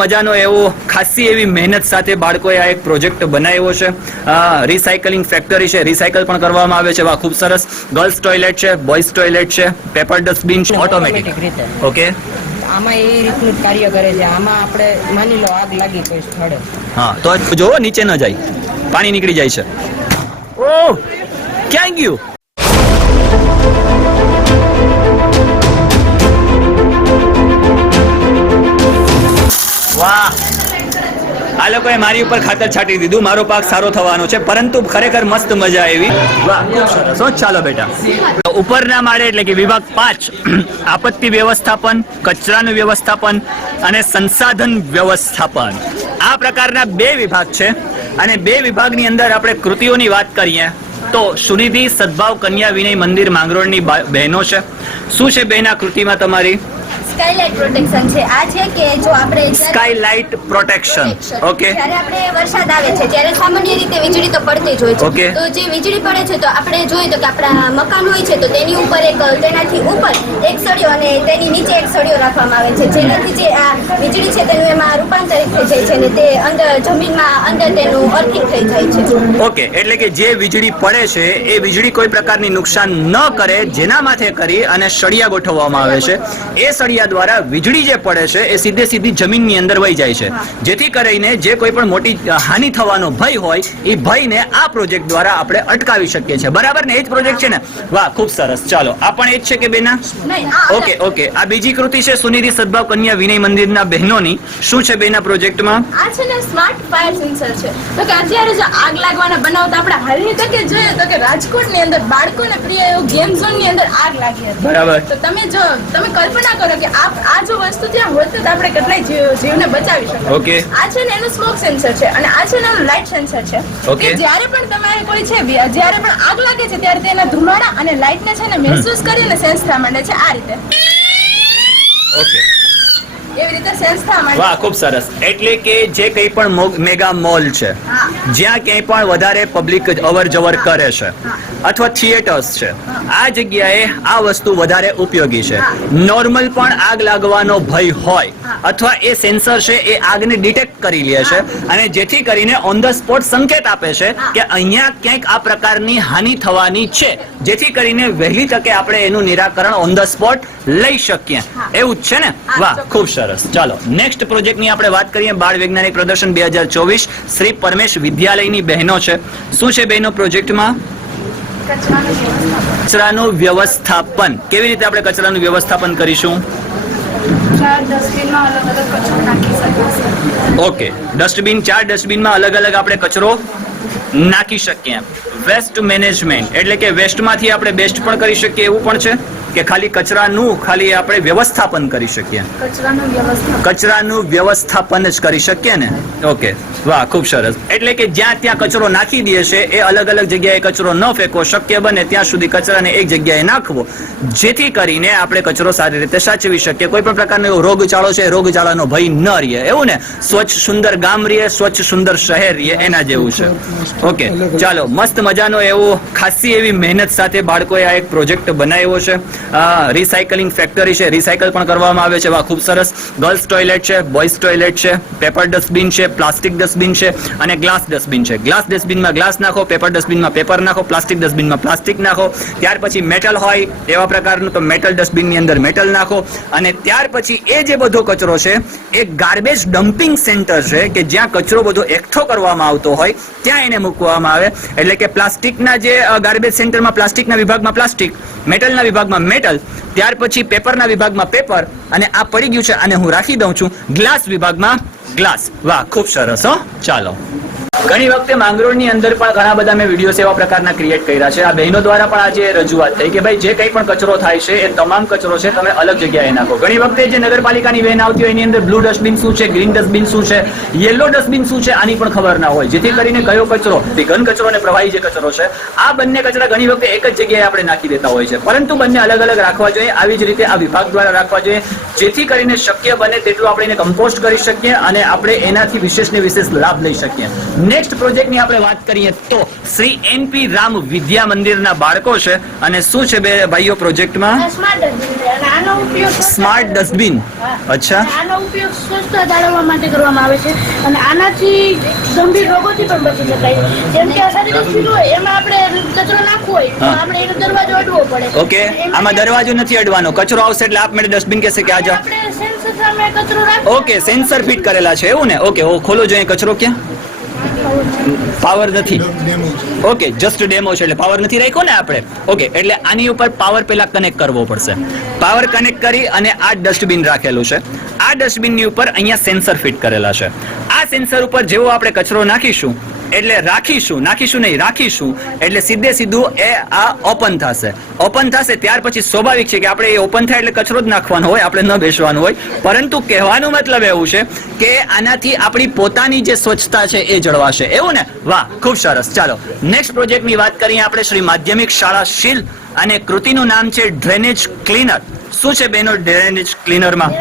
મજાનો એવો ખાસી એવી મહેનત સાથે બાળકોએ આ એક પ્રોજેક્ટ બનાવ્યો છે. રિસાયકલિંગ ફેક્ટરી છે. રિસાયકલ પણ કરવામાં આવે છે. વાહ ખૂબ સરસ. ગર્લ્સ ટોયલેટ છે બોયઝ ટોયલેટ છે પેપર ડસ્ટબિન છે ઓટોમેટિક ઓકે આમાં એ રીતનું કાર્ય કરે છે. આમાં આપણે માની લો આગ લાગી કોઈ સ્થળે. હા તો જોવો નીચે ન જાય. પાણી નીકળી જાય છે. ઓહ! ક્યાં ગયું? વાહ. આ લોકોએ મારી ઉપર ખાતર છાંટી દીધું. મારો પાક સારો થવાનો છે, પરંતુ ખરેખર મસ્ત મજા આવી. વાહ, ખૂબ સરસ. ચાલો બેટા. ઉપરના માળે એટલે કે વિભાગ પાંચ, આપત્તિ વ્યવસ્થાપન, કચરાનું વ્યવસ્થાપન અને સંસાધન વ્યવસ્થાપન. આ પ્રકારના બે વિભાગ છે. અને બે વિભાગની અંદર આપણે કૃતિઓની વાત કરીએ, તો સુનિધિ સદભાવ કન્યા વિનય મંદિર માંગરોળની બહેનો છે. શું છે બેના કૃતિમાં તમારી? સ્કાયલાઇટ પ્રોટેક્શન છે. આ છે કે જો આપણે સ્કાયલાઇટ પ્રોટેક્શન. ઓકે જ્યારે આપણે વરસાદ આવે છે ત્યારે સામાન્ય રીતે વીજળી તો પડતી જ હોય છે. તો જે વીજળી પડે છે તો આપણે જોઈએ તો કે આપણા મકાન હોય છે તો તેની ઉપર એક તેનાથી ઉપર એક સળિયો અને તેની નીચે એક સળિયો રાખવામાં આવે છે. જેનાથી જે આ વીજળી છે તેનું એમાં રૂપાંતરિત થઈ જાય છે અને તે અંદર જમીનમાં અંદર તેનું અર્થિંગ થઈ જાય છે. ઓકે એટલે કે જે વીજળી પડે છે એ વીજળી કોઈ પ્રકારની નુકસાન ન કરે જેના માથે કરી અને સળિયા ગોઠવવામાં આવે છે. એ સળિયા દ્વારા વીજળી જે પડે છે એ સીધે સીધી જમીનની અંદર વહી જાય છે. જેથી કરીને જે કોઈ પણ મોટી હાનિ થવાનો ભય હોય એ ભયને આ પ્રોજેક્ટ દ્વારા આપણે અટકાવી શકીએ છીએ. બરાબર ને? એ જ પ્રોજેક્ટ છે ને? વાહ ખૂબ સરસ. ચાલો આ પણ એ જ છે કે બેના. Okay okay. આ બીજી કૃતિ છે સુનિધિ સદભાવ કન્યા વિનય મંદિરના બહેનોની. શું છે બેના પ્રોજેક્ટમાં? આ છે ને સ્માર્ટ ફાયર સેન્સર છે. તો કે અત્યારે જો આગ લાગવાના બનાવ તો આપણે હાલની તકે જોઈએ તો કે રાજકોટની અંદર બાળકોને પ્રિય એવું ગેમ ઝોનની અંદર આગ લાગી હતી. બરાબર. તો તમે જો તમે કલ્પના કરો કે આ આ જો વસ્તુ ત્યાં હોય તો આપણે કેટલાય જીવ જીવને બચાવી શકો ઓકે આ છે ને એનું સ્મોક સેન્સર છે અને આ છે ને એનું લાઇટ સેન્સર છે. કે જ્યારે પણ તમારે કોઈ છે જ્યારે પણ આગ લાગે છે ત્યારે તેના ધુમાડા અને લાઇટ ને છે ને મહેસૂસ કરીને સેન્સ થવા માંડે છે આ રીતે. ઓકે એવી રીતે સેન્સ થવા માંડે વાહ ખૂબ સરસ. એટલે કે જે કંઈ પણ મેગા મોલ છે જ્યાં ક્યાંય પણ વધારે પબ્લિક અવર જવર કરે છે અથવા થિયેટર્સ છે આ જગ્યાએ આ વસ્તુ વધારે ઉપયોગી છે. નોર્મલ પણ આગ લાગવાનો ભય હોય અથવા એ સેન્સર છે એ આગને ડિટેક્ટ કરી લે છે અને જેથી કરીને ઓન ધ સ્પોટ સંકેત આપે છે કે અહીંયા ક્યાંક આ પ્રકારની હાનિ થવાની છે. જેથી કરીને વહેલી તકે આપણે એનું નિરાકરણ ઓન ધ સ્પોટ લઈ શકીએ. એવું જ છે ને? વાહ ખૂબ સરસ. ચાલો નેક્સ્ટ પ્રોજેક્ટની આપણે વાત કરીએ બાળ વૈજ્ઞાનિક પ્રદર્શન બે હજાર ચોવીસ. શ્રી પરમેશ વિદ્યાલયની બહેનો છે. શું છે બહેનો પ્રોજેક્ટમાં? કચરાનું વ્યવસ્થાપન. કેવી રીતે આપણે કચરાનું વ્યવસ્થાપન કરીશું? ઓકે. ડસ્ટબિન ચાર ડસ્ટબિનમાં અલગ અલગ આપણે કચરો નાખી શકીએ. વેસ્ટ મેનેજમેન્ટ એટલે કે વેસ્ટમાંથી આપણે બેસ્ટ પણ કરી શકીએ એવું પણ છે કે ખાલી કચરાનું ખાલી આપણે વ્યવસ્થાપન કરી શકીએ. કચરાનું વ્યવસ્થાપન. જ કરી શકીએ ને? ઓકે. વાહ ખૂબ સરસ. એટલે કે જ્યાં ત્યાં કચરો નાખી દે છે એ અલગ અલગ જગ્યાએ કચરો ન ફેંકવો શક્ય બને ત્યાં સુધી કચરાને એક જગ્યાએ નાખવો. જેથી કરીને આપણે કચરો સારી રીતે સાચવી શકીએ. કોઈ પણ પ્રકારનો રોગચાળો છે રોગચાળાનો ભય ન રહે. એવું ને? સ્વચ્છ સુંદર ગામ રહે સ્વચ્છ સુંદર શહેર રહે એના જેવું છે. ઓકે. ચાલો મસ્ત મજાનો એવો ખાસી એવી મહેનત સાથે બાળકોએ આ એક પ્રોજેક્ટ બનાવ્યો છે. રિસાયકલિંગ ફેક્ટરી છે. રિસાયકલ પણ કરવામાં આવે છે. વા ખૂબ સરસ. ગર્લ્સ ટોયલેટ છે બોયઝ ટોયલેટ છે પેપર ડસ્ટબિન છે પ્લાસ્ટિક ડસ્ટબિન છે અને ગ્લાસ ડસ્ટબિન છે. ગ્લાસ ડસ્ટબિનમાં ગ્લાસ નાખો પેપર ડસ્ટબિનમાં પેપર નાખો પ્લાસ્ટિક ડસ્ટબિનમાં પ્લાસ્ટિક નાખો. ત્યાર પછી મેટલ હોય એવા પ્રકારનું તો મેટલ ડસ્ટબિનની અંદર મેટલ નાખો. અને ત્યાર પછી એ જે બધો કચરો છે, એ ગાર્બેજ ડમ્પિંગ સેન્ટર છે કે જ્યાં કચરો બધો એકઠો કરવામાં આવતો હોય, ત્યાં એને મૂકવામાં આવે. એટલે કે પ્લાસ્ટિકના જે ગાર્બેજ સેન્ટરમાં પ્લાસ્ટિકના વિભાગમાં પ્લાસ્ટિક મેટલના વિભાગમાં મેટલ ત્યાર પછી પેપરના વિભાગમાં પેપર અને આ પડી ગયું છે અને હું રાખી દઉં છું ગ્લાસ વિભાગમાં ગ્લાસ વાહ, ખૂબ સરસ, હો. ચાલો. ઘણી વખતે માંગરોળની અંદર પણ ઘણા બધા મેં વીડિયો એવા પ્રકારના ક્રિએટ કર્યા છે. આ બહેનો દ્વારા પણ આજે રજૂઆત થઈ કે ભાઈ, જે કંઈ પણ કચરો થાય છે, એ તમામ કચરો છે, તમે અલગ જગ્યાએ નાખો. ઘણી વખતે જે નગરપાલિકાની વેન આવતી હોય એની અંદર બ્લુ ડસ્ટબિન શું છે ગ્રીન ડસ્ટબિન શું છે યેલો ડસ્ટબિન શું છે, આની પણ ખબર ના હોય. જેથી કરીને કયો કચરો ઘન કચરો અને પ્રવાહી જે કચરો છે, આ બંને કચરા ઘણી વખતે એક જ જગ્યાએ આપણે નાખી દેતા હોય છે. પરંતુ બંને અલગ અલગ રાખવા જોઈએ. આવી જ રીતે આ વિભાગ દ્વારા રાખવા જોઈએ. જેથી કરીને શક્ય બને તેટલું આપણે એને કમ્પોસ્ટ કરી શકીએ અને આપણે એનાથી વિશેષ ને વિશેષ લાભ લઈ શકીએ. નેક્સ્ટ પ્રોજેક્ટની આપણે વાત કરીએ તો શ્રી એનપી રામ વિદ્યા મંદિરના બાળકો છે. અને શું છે બે ભાઈઓ પ્રોજેક્ટમાં સ્માર્ટ ડસ્ટબિન અચ્છા. આનો ઉપયોગ સ્વચ્છતા જાળવવા માટે કરવામાં આવે છે. અને આનાથી ગંભીર રોગોથી પણ બચી શકાય. જેમ કે આ સારી ડસ્ટબિન હોય એમાં આપણે કચરો નાખવો હોય તો આપણે એનો દરવાજો અડવો પડે. ઓકે. આમાં દરવાજો નથી અડવાનો. કચરો આવશે એટલે આપમેળે ડસ્ટબિન કહેશે કે આ જાઓ. ઓકે સેન્સર ફિટ કરેલા છે. એવું ને? ઓકે ઓ ખોલો જોઈએ કચરો ક્યાં? પાવર નથી. ઓકે જસ્ટ ડેમો છે એટલે પાવર નથી રાખ્યો ને આપણે? ઓકે એટલે આની ઉપર પાવર પેલા કનેક્ટ કરવો પડશે. પાવર કનેક્ટ કરી અને આ ડસ્ટબિન રાખેલું છે. આ ડસ્ટબિનની ઉપર અહીંયા સેન્સર ફિટ કરેલા છે. આ સેન્સર ઉપર જેવો આપણે કચરો નાખીશું એટલે રાખીશું, નાખીશું નહીં, રાખીશું. એટલે સીધે સીધું એ આ ઓપન થશે. ઓપન થશે ત્યાર પછી સ્વાભાવિક છે કે આપણે એ ઓપન થાય એટલે કચરો જ નાખવાનો હોય, આપણે ન બેસવાનું હોય. પરંતુ કહેવાનો મતલબ એવું છે કે આનાથી આપણી પોતાની જે સ્વચ્છતા છે એ જળવાશે. એવું ને? વાહ, ખૂબ સરસ. ચાલો નેક્સ્ટ પ્રોજેક્ટની વાત કરીએ આપણે શ્રી માધ્યમિક શાળા શીલ અને કૃતિનું નામ છે ડ્રેનેજ ક્લીનર શું છે બેનો ડ્રેનેજ ક્લીનરમાં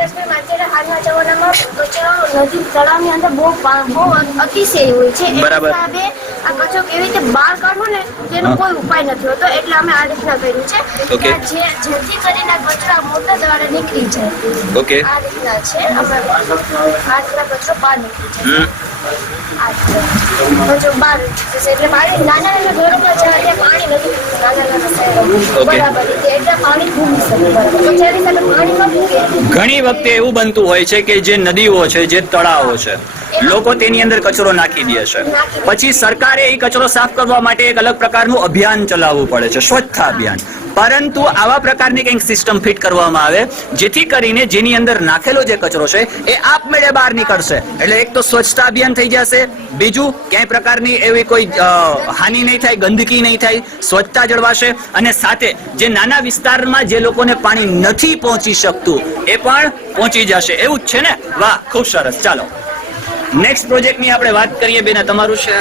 અત્યારે જમાનામાં કચરો નદી તળાવની અંદર બહુ બહુ અતિશય હોય છે. બરાબર. આ કચરો કેવી રીતે બહાર કાઢવો ને તેનો કોઈ ઉપાય નથી હોતો. એટલે અમે આ રીતના કર્યું છે. જે જેથી કરીને કચરા મોટા દ્વારા નીકળી જાય. ઓકે. આ રીતના છે. અમે આ રીતના કચરો બહાર નીકળી જાય. ઘણી વખતે એવું બનતું હોય છે કે જે નદીઓ છે, જે તળાવો છે, લોકો તેની અંદર કચરો નાખી દે છે. પછી સરકારે એ કચરો સાફ કરવા માટે એક અલગ પ્રકારનું અભિયાન ચલાવવું પડે છે સ્વચ્છતા અભિયાન. પરંતુ આવા પ્રકારની કંઈક સિસ્ટમ ફિટ કરવામાં આવે, જેથી કરીને જેની અંદર નાખેલો જે કચરો છે, એ આપમેળે બહાર નીકળશે. એટલે એક તો સ્વચ્છતા અભિયાન થઈ જશે, બીજું ક્યાંય પ્રકારની એવી કોઈ હાનિ નહીં થાય, ગંદકી નહીં થાય, સ્વચ્છતા જળવાશે, અને સાથે જે નાના વિસ્તારમાં જે લોકોને પાણી નથી પહોંચી શકતું, એ પણ પહોંચી જશે. એવું જ છે ને? વાહ, ખૂબ સરસ. ચાલો. નેક્સ્ટ પ્રોજેક્ટની આપણે વાત કરીએ, બેના તમારું છે?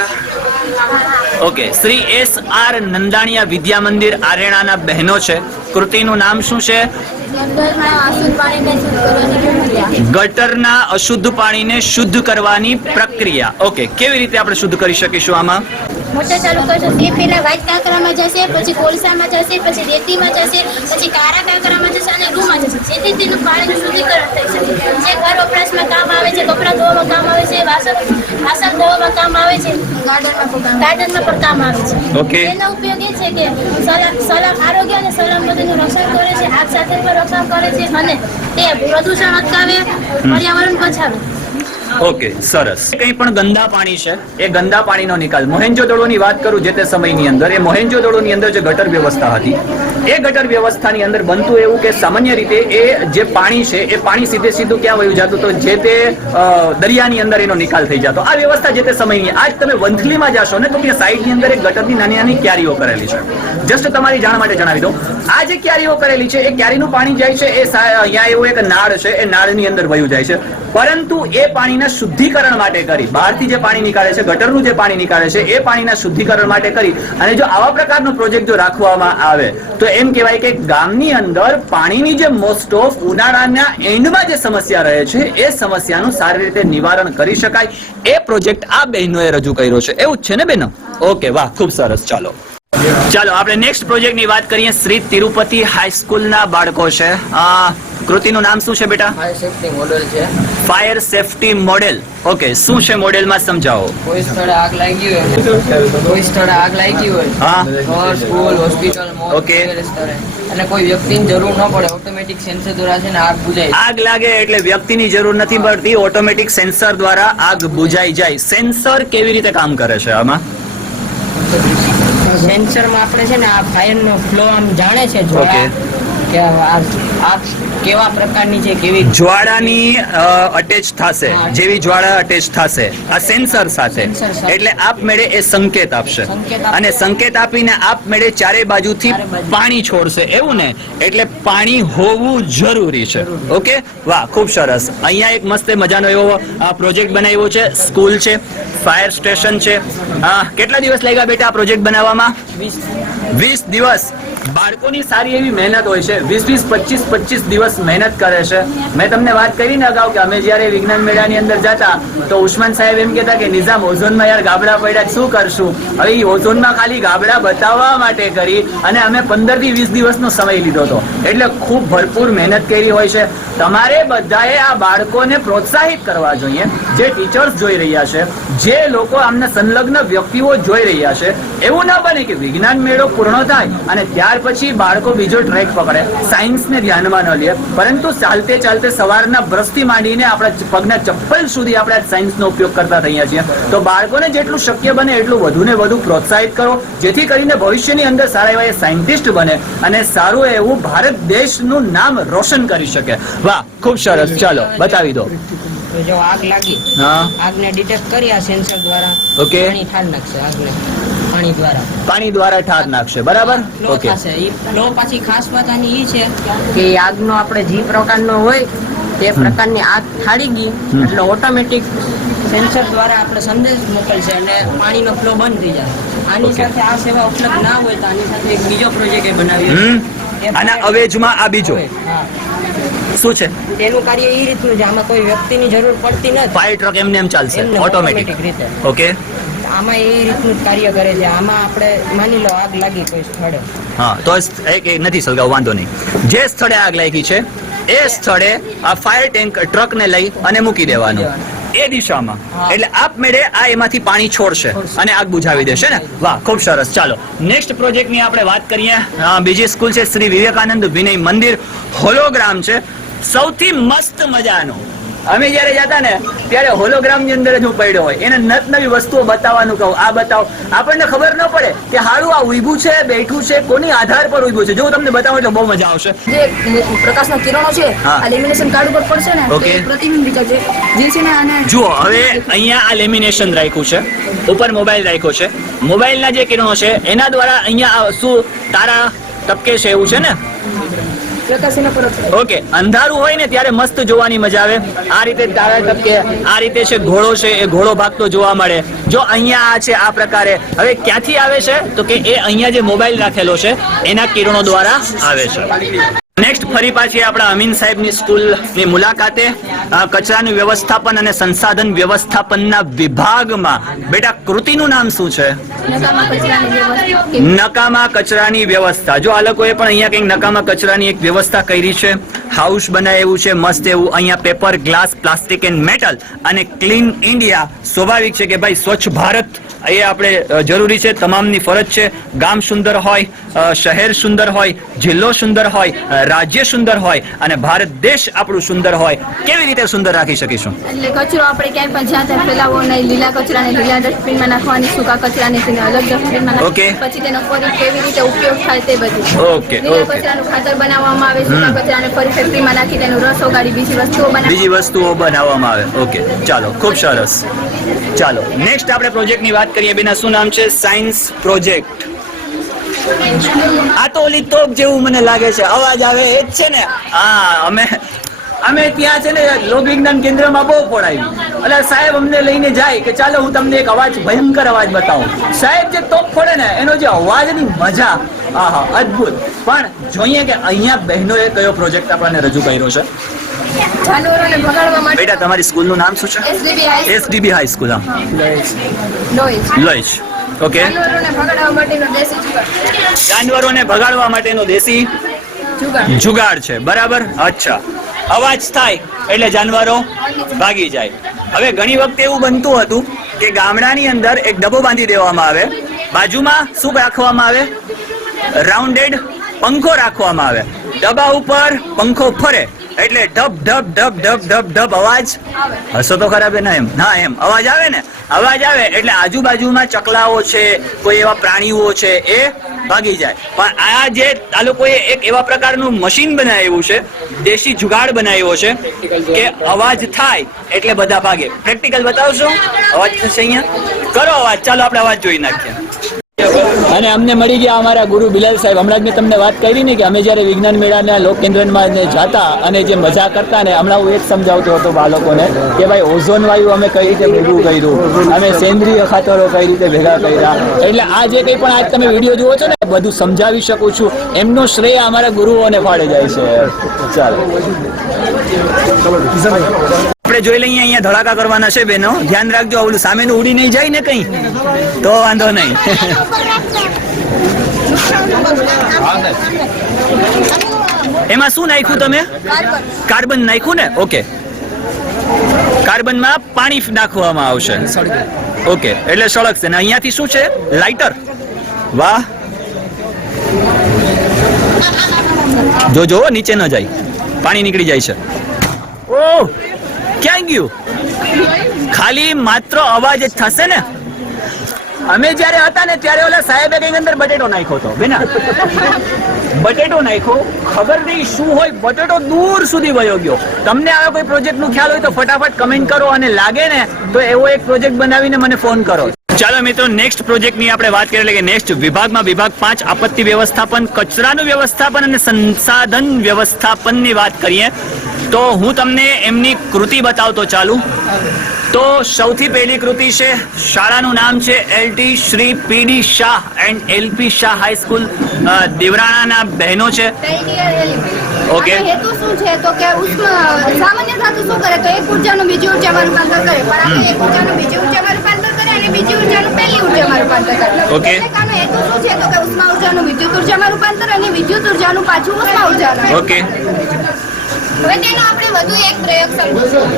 Okay Shri S R Nandaniya Vidya Mandir આરેણાના બહેનો છે. કૃતિનું નામ શું છે? ગટરના અશુદ્ધ પાણીને શુદ્ધ કરવાની પ્રક્રિયા. ઓકે કેવી રીતે આપણે શુદ્ધ કરી શકીશું આમાં? મોટર ચાલુ કરશો તે પહેલા વ્હાઈટ કાંકરામાં જશે પછી કોલસામાં જશે પછી રેતીમાં જશે પછી કાળા કાંકરામાં જશે અને રૂમાં જશે. જેથી તેનું પાણીનું શુદ્ધિકરણ થઈ શકે જે ઘર કામ આવે છે કપડાં ધોવામાં કામ આવે છે વાસણ વાસણ ધોવામાં કામ આવે છે ગાર્ડનમાં પણ કામ આવે છે. ઓકે. એનો ઉપયોગ એ છે કે સલામ સલામ આરોગ્ય અને સલામતીનું રક્ષણ કરે છે હાથ સાથે પણ રક્ષણ કરે છે અને તે પ્રદૂષણ અટકાવે પર્યાવરણ બચાવે. ઓકે, સરસ. કંઈ પણ ગંદા પાણી છે, એ ગંદા પાણીનો નિકાલ. મોહેન્જો ની વાત કરું જે તે સમયની અંદર, એ મોહેન્જો ની અંદર જે ગટર વ્યવસ્થા હતી, એ ગટર વ્યવસ્થાની અંદર બનતું એવું કે સામાન્ય રીતે એ જે પાણી છે, એ પાણી સીધે સીધું ક્યાં વયું જતું તો જે તે દરિયાની અંદર એનો નિકાલ થઈ જતો. આ વ્યવસ્થા જે તે સમયની, આજ તમે વંથલીમાં જાશો ને તો ત્યાં સાઈડની અંદર એક ગટરની નાની નાની ક્યારીઓ કરેલી છે. જસ્ટ તમારી જાણ માટે જણાવી દઉં. આ જે ક્યારીઓ કરેલી છે, એ ક્યારીનું પાણી જાય છે, એ અહીંયા એવું એક નાળ છે, એ નાળની અંદર વયું જાય છે. પરંતુ એ પાણીના શુદ્ધિકરણ માટે કરી. બહારથી જે પાણી નીકાળે છે, ગટરનું જે પાણી નીકાળે છે, એ પાણીના શુદ્ધિકરણ માટે કરી. અને જો આવા પ્રકારનો પ્રોજેક્ટ જો રાખવામાં આવે, તો એમ કહેવાય કે ગામની અંદર પાણીની જે મોસ્ટ ઓફ ઉનાળાના એન્ડમાં જે સમસ્યા રહે છે, એ સમસ્યાનું સારી રીતે નિવારણ કરી શકાય. એ પ્રોજેક્ટ આ બહેનોએ રજૂ કર્યો છે. એવું જ છે ને બહેનો? ઓકે, વાહ, ખૂબ સરસ. ચાલો. ચાલો આપણે નેક્સ્ટ પ્રોજેક્ટની વાત કરીએ. શ્રી તિરુપતિ હાઈસ્કૂલના બાળકો છે. આ કૃતિનું નામ શું છે બેટા? ફાયર સેફ્ટી મોડેલ છે. ફાયર સેફટી મોડેલ ઓકે શું છે મોડેલમાં સમજાવો? કોઈ સ્થળે આગ લાગી હોય? કોઈ સ્થળે આગ લાગી હોય? હા. ઘર સ્કૂલ હોસ્પિટલ મોલ ઓકે અને કોઈ વ્યક્તિની જરૂર ન પડે. ઓટોમેટિક સેન્સર દ્વારા છે ને આગ બુજાય. આગ લાગે એટલે વ્યક્તિની જરૂર નથી પડતી. ઓટોમેટિક સેન્સર દ્વારા આગ બુજાઈ જાય. સેન્સર કેવી રીતે કામ કરે છે આમાં? સેન્સરમાં આપણે છે ને આ ફાયરનો ફ્લો આમ જાણે છે જોયા કેવા પ્રકારની છે કેવી જ્વાળાની અટેચ થશે. જેવી જ્વાળા અટેચ થશે. આ સેન્સર સાથે. એટલે આપમેળે એ સંકેત આપશે. અને સંકેત આપીને આપમેળે ચારે બાજુથી પાણી છોડશે. એવું ને? એટલે પાણી હોવું જરૂરી છે. ઓકે? વાહ ખૂબ સરસ. અહીંયા એક મસ્ત મજાનો એવો પ્રોજેક્ટ બનાવ્યો છે. સ્કૂલ છે. ફાયર સ્ટેશન છે. કેટલા દિવસ લાગ્યા બેટા આ પ્રોજેક્ટ બનાવવામાં? વીસ દિવસ. બાળકોની સારી એવી મહેનત હોય છે. વીસ વીસ, પચીસ પચીસ દિવસ મહેનત કરે છે. મેં તમને વાત કરી ને અગાઉ કે અમે જ્યારે વિજ્ઞાન મેળાની અંદર જતા, તો ઉસ્માન સાહેબ એમ કહેતા કે, નિઝામ, ઓઝોનમાં યાર ગાબડા પડ્યા શું કરશું? હવે એ ઓઝોનમાં ખાલી ગાબડા બતાવવા માટે કરી અને અમે પંદરથી વીસ દિવસનો સમય લીધો હતો. એટલે ખૂબ ભરપૂર મહેનત કરી હોય છે. તમારે બધાએ આ બાળકોને પ્રોત્સાહિત કરવા જોઈએ. જે ટીચર્સ જોઈ રહ્યા છે, જે લોકો આમને સંલગ્ન વ્યક્તિઓ જોઈ રહ્યા છે, એવું ના બને કે વિજ્ઞાન મેળો પૂર્ણ થાય અને ત્યાર પછી બાળકો બીજો ટ્રેક પકડે. સાયન્સને ધ્યાનમાં ન લે પરંતુ ચાલતે ચાલતે સવારના બ્રશથી માંડીને આપણા પગના ચપ્પલ સુધી આપણે સાયન્સનો ઉપયોગ કરતા થઈએ છીએ. તો બાળકોને જેટલું શક્ય બને એટલું વધુ ને વધુ પ્રોત્સાહિત કરો. જેથી કરીને ભવિષ્યની અંદર સારા એવા સાયન્ટિસ્ટ બને અને સારું એવું ભારત દેશનું નામ રોશન કરી શકે. વાહ ખૂબ સરસ. ચાલો બતાવી દો. જો આગ લાગી હા. આગને ડિટેક્ટ કરી આ સેન્સર દ્વારા. ઓકે ઠાર નાખશે આગને. પાણી દ્વારા. પાણી દ્વારા ઠાર નાખશે બરાબર? ઓકે. ફ્લો પછી ખાસ વાત આની ઈ છે કે આગનો આપણે જે પ્રકારનો હોય તે પ્રકારની આગ ઠાળી ગઈ એટલે ઓટોમેટિક સેન્સર દ્વારા આપણે સંદેશ મોકલશે અને પાણીનો ફ્લો બંધ થઈ જાય. આની સાથે આ સેવા ઉપલબ્ધ ના હોય તો આની સાથે એક બીજો પ્રોજેક્ટ એ બનાવ્યો આના અવેજમાં આ બીજો. શું છે? તેનું કાર્ય એ રીતનું છે આમાં કોઈ વ્યક્તિની જરૂર પડતી નથી. ફાયર ટ્રક એમને એમ ચાલશે ઓટોમેટિક રીતે. ઓકે. આમાં એ રીતનું કાર્ય કરે છે. આમાં આપણે માની લો આગ લાગી કોઈ સ્થળે. હા તો એક એક નથી સલગાવ વાંધો નહીં. જે સ્થળે આગ લાગી છે એ સ્થળે આ ફાયર ટેન્ક ટ્રક ને લઈ અને મૂકી દેવાનું. એ દિશામાં. એટલે એટલે આપમેળે આ એમાંથી પાણી છોડશે અને આગ બુઝાવી દેશે ને? વાહ ખૂબ સરસ. ચાલો નેક્સ્ટ પ્રોજેક્ટની આપણે વાત કરીએ. બીજી સ્કૂલ છે શ્રી વિવેકાનંદ વિનય મંદિર. હોલોગ્રામ છે. સૌથી મસ્ત મજાનો. અમે જયારે જતા ને ત્યારે હોલોગ્રામની અંદર જ હું પડ્યો હોય. એને નત નવી વસ્તુઓ બતાવવાનું કહું. આ બતાવો. આપણને ખબર ન પડે કે હારું આ ઉભું છે બેઠું છે કોની આધાર પર ઉભું છે. જો હું તમને બતાવું એટલે બહુ મજા આવશે. જે પ્રકાશના કિરણો છે આ લેમિનેશન કાર્ડ ઉપર પડશે ને ઓકે પ્રતિબિંબ છે. જે છે ને આને જુઓ હવે અહીંયા આ લેમિનેશન રાખ્યું છે. ઉપર મોબાઈલ રાખ્યો છે. મોબાઈલના જે કિરણો છે એના દ્વારા અહીંયા શું તારા ટપકે છે એવું છે ને પ્રકાશ એના પર જ પડે. ઓકે, અંધારું હોય ને ત્યારે મસ્ત જોવાની મજા આવે. આ રીતે તારા ટપકે, આ રીતે છે, ઘોડો છે, એ ઘોડો ભાગતો જોવા મળે. જો અહીંયા આ છે, આ પ્રકારે. હવે ક્યાંથી આવે છે? તો કે એ અહીંયા જે મોબાઈલ રાખેલો છે, એના કિરણો દ્વારા આવે છે. નેક્સ્ટ ફરી પાછી આપણા અમીન સાહેબની સ્કૂલની મુલાકાતે કચરાનું વ્યવસ્થાપન અને સંસાધન વ્યવસ્થાપનના વિભાગમાં. બેટા કૃતિનું નામ શું છે? નકામા કચરાની વ્યવસ્થા. નકામા કચરાની વ્યવસ્થા. જો આ લોકોએ પણ અહીંયા કંઈક નકામા કચરાની એક વ્યવસ્થા કરી છે હાઉસ બનાવ્યું છે મસ્ત એવું અહીંયા paper glass plastic and metal અને ક્લીન ઇન્ડિયા સ્વાભાવિક છે કે ભાઈ સ્વચ્છ ભારત એ આપણે જરૂરી છે તમામની ફરજ છે. ગામ સુંદર હોય શહેર સુંદર હોય જિલ્લો સુંદર હોય રાજ્ય સુંદર હોય અને ભારત દેશ આપણું સુંદર હોય કેવી રીતે સુંદર રાખી શકીશું? એટલે કચરો આપણે ક્યાંય પણ જ્યાં ત્યાં ફેલાવવો નહીં. લીલા કચરાને લીલા ડસ્ટબિનમાં નાખવાની સૂકા કચરાને તેને અલગ ડસ્ટબિનમાં. નાખવાની. પછી તેનો ફરી કેવી રીતે ઉપયોગ થાય તે બધું. ઓકે લીલા. કચરાનું ખાતર બનાવવામાં આવે સૂકા કચરાને ફરી ફેક્ટરીમાં નાખી તેનો રસ ઓગાળી બીજી વસ્તુઓ બનાવી બીજી વસ્તુઓ બનાવવામાં આવે. ઓકે ચાલો ખૂબ સરસ. ચાલો નેક્સ્ટ આપણે પ્રોજેક્ટની વાત કરીએ બેના, શું નામ છે? સાયન્સ પ્રોજેક્ટ આ તો ઓલી તોપ જેવું મને લાગે છે. અવાજ આવે, એ જ છે ને? હા, અમે અમે ત્યાં છે ને, લોક વિજ્ઞાન કેન્દ્રમાં બહુ પડાવી એટલે સાહેબ અમને લઈને જાય કે ચાલો હું તમને એક અવાજ, ભયંકર અવાજ બતાવું. સાહેબ જે તોપ ફોડે ને, એનો જે અવાજની મજા, આહા, અદ્ભુત. પણ જોઈએ કે અહીંયા બહેનોએ કયો પ્રોજેક્ટ આપણને રજૂ કર્યો છે? જાનવરોને ભગાડવા માટે બેટા તમારી સ્કૂલનું નામ શું છે? SDB high school. હા. લઈશ ઓકે. જાનવરોને ભગાડવા માટેનો દેશી જુગાડ જાનવરોને ભગાડવા માટેનો દેશી જુગાડ છે. બરાબર? અચ્છા. અવાજ થાય એટલે જાનવરો ભાગી જાય. હવે ઘણી વખતે એવું બનતું હતું કે ગામડાની અંદર એક ડબ્બો બાંધી દેવામાં આવે. બાજુમાં શું રાખવામાં આવે? રાઉન્ડેડ પંખો રાખવામાં આવે. ડબ્બા ઉપર પંખો ફરે. એટલે ઢબ ઢબ ઢબ ઢબ ઢબ ઢબ અવાજ. હસો તો ખરાબ ના એમ. ના, એમ. અવાજ આવે ને? અવાજ આવે એટલે આજુબાજુમાં ચકલાઓ છે, કોઈ એવા પ્રાણીઓ છે, એ ભાગી જાય. પણ આ જે આ લોકોએ એક એવા પ્રકારનું મશીન બનાવ્યું છે, દેશી જુગાડ બનાવ્યો છે, કે અવાજ થાય એટલે બધા ભાગે. પ્રેક્ટિકલ બતાવશો? અવાજ થશે અહીંયા? કરો અવાજ. ચાલો, આપણે અવાજ જોઈ નાખીએ. અને અમને મળી ગયા અમારા ગુરુ બિલાલ સાહેબ. હમણાં જ મેં તમને વાત કરી ને કે અમે જ્યારે વિજ્ઞાન મેળાના લોકકેન્દ્રમાં જતા અને જે મજા કરતા ને હમણાં હું એ જ સમજાવતો હતો બાળકોને કે ભાઈ ઓઝોન વાયુ અમે કઈ રીતે ભેગું કર્યું? અમે સેન્દ્રિય ખાતરો કઈ રીતે ભેગા કર્યા? એટલે આ જે કંઈ પણ આજ તમે વીડિયો જુઓ છો ને, બધું સમજાવી શકું છું. એમનો શ્રેય અમારા ગુરુઓને ફાળે જાય છે. ચાલો. આપણે જોઈ લઈએ અહીંયા ધડાકા કરવાના છે બેનો. ધ્યાન રાખજો ઓલું સામેનું ઉડી નહીં જાય ને કઈ. તો વાંધો નહીં. એમાં શું નાખ્યું તમે? કાર્બન નાખ્યું ને? ઓકે. કાર્બનમાં પાણી નાખવામાં આવશે. ઓકે. એટલે સળગશે ને અહીંયાથી શું છે? લાઇટર. વાહ. જો જો નીચે ન જાય. પાણી નીકળી જાય છે. ઓહ! ગયું. ખાલી માત્ર અવાજ જ થશે ને? અમે જ્યારે હતા ને, ત્યારે ઓલા સાહેબે કઈ અંદર બટેટો નાખ્યો હતો, બેના. બટેટો નાખ્યો. ખબર નહીં શું હોય, બટેટો દૂર સુધી વયો ગયો. તમને આવા કોઈ પ્રોજેક્ટનું ખ્યાલ હોય તો ફટાફટ કમેન્ટ કરો અને લાગે ને, તો એવો એક પ્રોજેક્ટ બનાવીને મને ફોન કરો. ચાલો મિત્રો નેક્સ્ટ પ્રોજેક્ટની આપણે વાત કરીએ એટલે કે નેક્સ્ટ વિભાગમાં વિભાગ પાંચ આપત્તિ વ્યવસ્થાપન કચરાનું વ્યવસ્થાપન અને સંસાધન વ્યવસ્થાપનની વાત કરીએ. તો હું તમને એમની કૃતિ બતાવતો ચાલુ. તો સૌથી પહેલી કૃતિ છે શાળાનું નામ છે LT Shri PD Shah and LP Shah high school દેવરાણાના બહેનો છે. ઓકે. હેતુ શું છે? તો કે સામાન્ય ધાતુ શું કરે? તો એક ઉર્જાનું બીજી ઉર્જામાં રૂપાંતર કરે. પણ આપણે એક ઉર્જાનું બીજી ઉર્જામાં રૂપાંતર બીજી ઉર્જાનું પહેલી ઉર્જામાં રૂપાંતર ઓકે. આનો હેતુ શું છે? તો કે ઉષ્મા ઉર્જાનું વિદ્યુત ઉર્જામાં રૂપાંતર અને વિદ્યુત ઉર્જાનું પાછું ઉષ્મા ઉર્જામાં ઓકે હવે તેનો આપણે વધુ એક પ્રયોગ સમજીશું.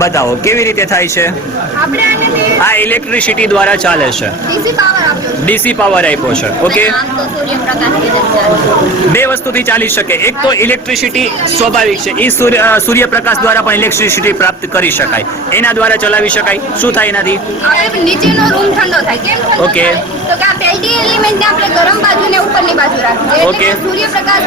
બતાવો કેવી રીતે થાય છે? આ ઇલેક્ટ્રિસિટી દ્વારા ચાલે છે. ડીસી પાવર આપ્યો છે ઓકે. બે વસ્તુથી ચાલી શકે. એક તો ઇલેક્ટ્રિસિટી સ્વાભાવિક છે. એ સૂર્યપ્રકાશ દ્વારા પણ ઇલેક્ટ્રિસિટી પ્રાપ્ત કરી શકાય. એના દ્વારા ચલાવી શકાય. શું થાય એનાથી? નીચેનો રૂમ ઠંડો થાય. કેમ ઓકે. તો કે આ એલિમેન્ટને આપણે ગરમ બાજુ ને ઉપરની બાજુ રાખીએ. ઓકે. સૂર્યપ્રકાશ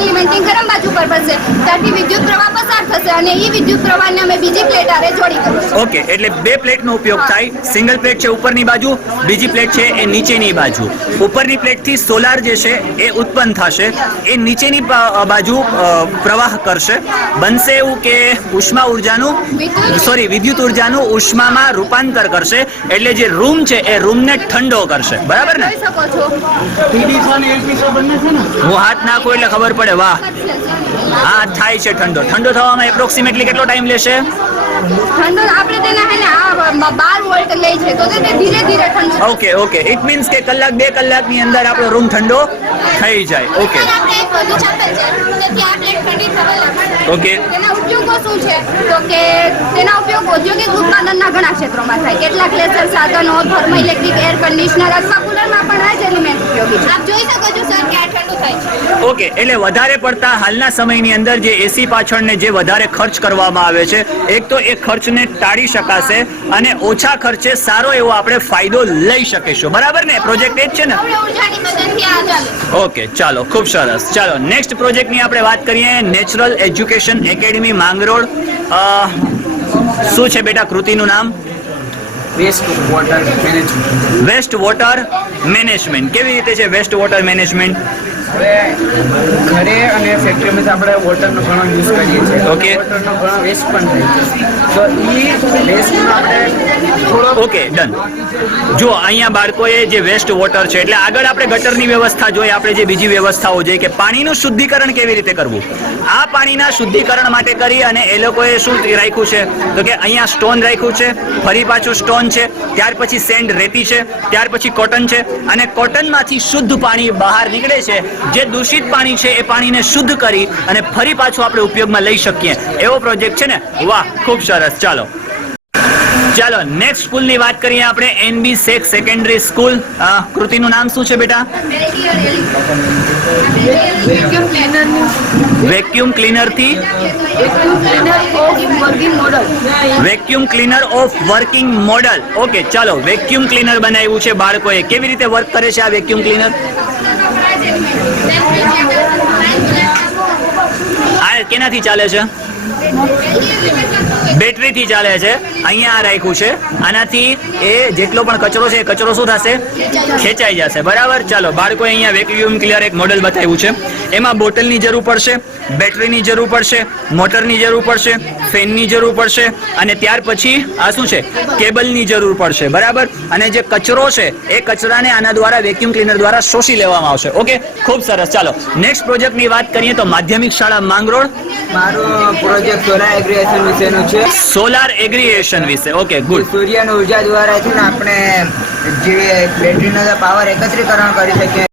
એલિમેન્ટની ગરમ બાજુ પર પડશે. ત્યાંથી વિદ્યુત પ્રવાહ પસાર થશે અને એ વિદ્યુત પ્રવાહને અમે બીજી પ્લેટ આરે જોડી ઓકે એટલે બે પ્લેટનો ઉપયોગ થાય. સિંગલ પ્લેટ છે ઉપરની બાજુ બીજી પ્લેટ છે એ નીચેની બાજુ. ઉપરની પ્લેટથી સોલાર જે છે એ ઉત્પન્ન થશે. એ નીચેની બાજુ પ્રવાહ કરશે. બનશે એવું કે ઉષ્મા ઉર્જાનું સોરી વિદ્યુત ઉર્જાનું ઉષ્મામાં રૂપાંતર કરશે. એટલે જે રૂમ છે એ રૂમને ઠંડો કરશે. બરાબર ને? જોઈ શકો છો. હું હાથ નાખું એટલે ખબર પડે વાહ. હા થાય છે ઠંડો. ઠંડો થવામાં એપ્રોક્સિમેટલી કેટલો ટાઈમ લેશે? ઠંડો આપણે તેને હે ને આ બાર વોલ્ટ લે છે તો તે ધીરે ધીરે ઠંડો ઓકે ઓકે ઇટ મીન્સ કે કલાક બે કલાકની અંદર આપણો રૂમ ઠંડો થઈ જાય. ઓકે આપણે એક વધુ ચાપલ છે તેથી આ પ્લેટ ઠંડી થવા લાગે ઓકે તેના ઉપયોગો શું છે? તો કે તેના ઉપયોગ ઔદ્યોગિક ઉત્પાદનના ઘણા ક્ષેત્રોમાં થાય. કેટલાક લેસર સાધનો થર્મો ઇલેક્ટ્રિક એર કન્ડિશનર અથવા એલિમેન્ટ ઉપયોગી છે આપ જોઈ શકો છો સર કે આ ઠંડુ થાય છે. ઓકે એટલે વધારે પડતા હાલના સમયની અંદર જે એસી પાછળને જે વધારે ખર્ચ કરવામાં આવે છે એક તો એ ખર્ચને ટાળી શકાશે અને ઓછા ખર્ચે સારો એવો આપણે ફાયદો લઈ શકીશું. બરાબર ને? પ્રોજેક્ટ એ જ છે ને? ઓકે ચાલો ખૂબ સરસ. ચાલો નેક્સ્ટ પ્રોજેક્ટની આપણે વાત કરીએ. Natural education academy Mangrol. શું છે બેટા કૃતિનું નામ? Waste water management. Waste water management. કેવી રીતે છે વેસ્ટ વોટર મેનેજમેન્ટ? હવે ઘરે અને ફેક્ટરીમાં આપણે વોટરનો ઘણો યુઝ કરીએ છીએ. ઓકે વોટરનો ઘણો વેસ્ટ પણ થાય છે. તો એ વેસ્ટનો આપણે થોડો ઓકે ડન જો અહીંયા બાળકોએ જે વેસ્ટ વોટર છે એટલે આગળ આપણે ગટરની વ્યવસ્થા જોઈએ આપણે જે બીજી વ્યવસ્થાઓ જોઈએ કે પાણીનું શુદ્ધિકરણ કેવી રીતે કરવું. આ પાણીના શુદ્ધિકરણ માટે કરી અને એ લોકોએ શું રાખ્યું છે? તો કે અહીંયા સ્ટોન રાખ્યું છે ફરી પાછું સ્ટોન છે ત્યાર પછી સેન્ડ રેતી છે ત્યાર પછી કોટન છે અને કોટનમાંથી શુદ્ધ પાણી બહાર નીકળે છે જે દૂષિત પાણી છે એ પાણીને શુદ્ધ કરી અને ફરી પાછું આપણે ઉપયોગમાં લઈ શકીએ. એવો પ્રોજેક્ટ છે ને? વાહ ખૂબ સરસ. ચાલો. ચાલો નેક્સ્ટ સ્કૂલની વાત કરીએ આપણે. એનબી શેખ સેકન્ડરી સ્કૂલ કૃતિનું નામ શું છે બેટા? Vacuum vacuum ક્લીનરથી vacuum cleaner of working model okay ચાલો વેક્યુમ ક્લીનર બનાવ્યું છે બાળકોએ. કેવી રીતે વર્ક કરે છે આ વેક્યુમ ક્લીનર આ કેનાથી ચાલે છે? બેટરીથી ચાલે છે. અહીંયા આ રાખ્યું છે. આનાથી એ જેટલો પણ કચરો છે, એ કચરો શું થશે? ખેંચાઈ જશે. બરાબર? ચાલો, બાળકોએ અહીંયા વેક્યુમ ક્લિયર એક મોડેલ બતાવ્યું છે. એમાં બોટલની જરૂર પડશે બેટરીની જરૂર પડશે મોટરની જરૂર પડશે ફેનની જરૂર પડશે અને ત્યાર પછી આ શું છે? કેબલની જરૂર પડશે બરાબર? અને જે કચરો છે એ કચરાને આના દ્વારા વેક્યુમ ક્લીનર દ્વારા શોષી લેવામાં આવશે. ઓકે ખૂબ સરસ. ચાલો નેક્સ્ટ પ્રોજેક્ટની વાત કરીએ તો માધ્યમિક શાળા માંગરોળ. મારો પ્રોજેક્ટ સોલાર એગ્રીએશન વિશેનું છે. સોલાર એગ્રીએશન વિશે. ઓકે ગુડ સૂર્યની ઊર્જા દ્વારા છે ને આપણે જે બેટરીનો પાવર એકત્રીકરણ કરી શકીએ.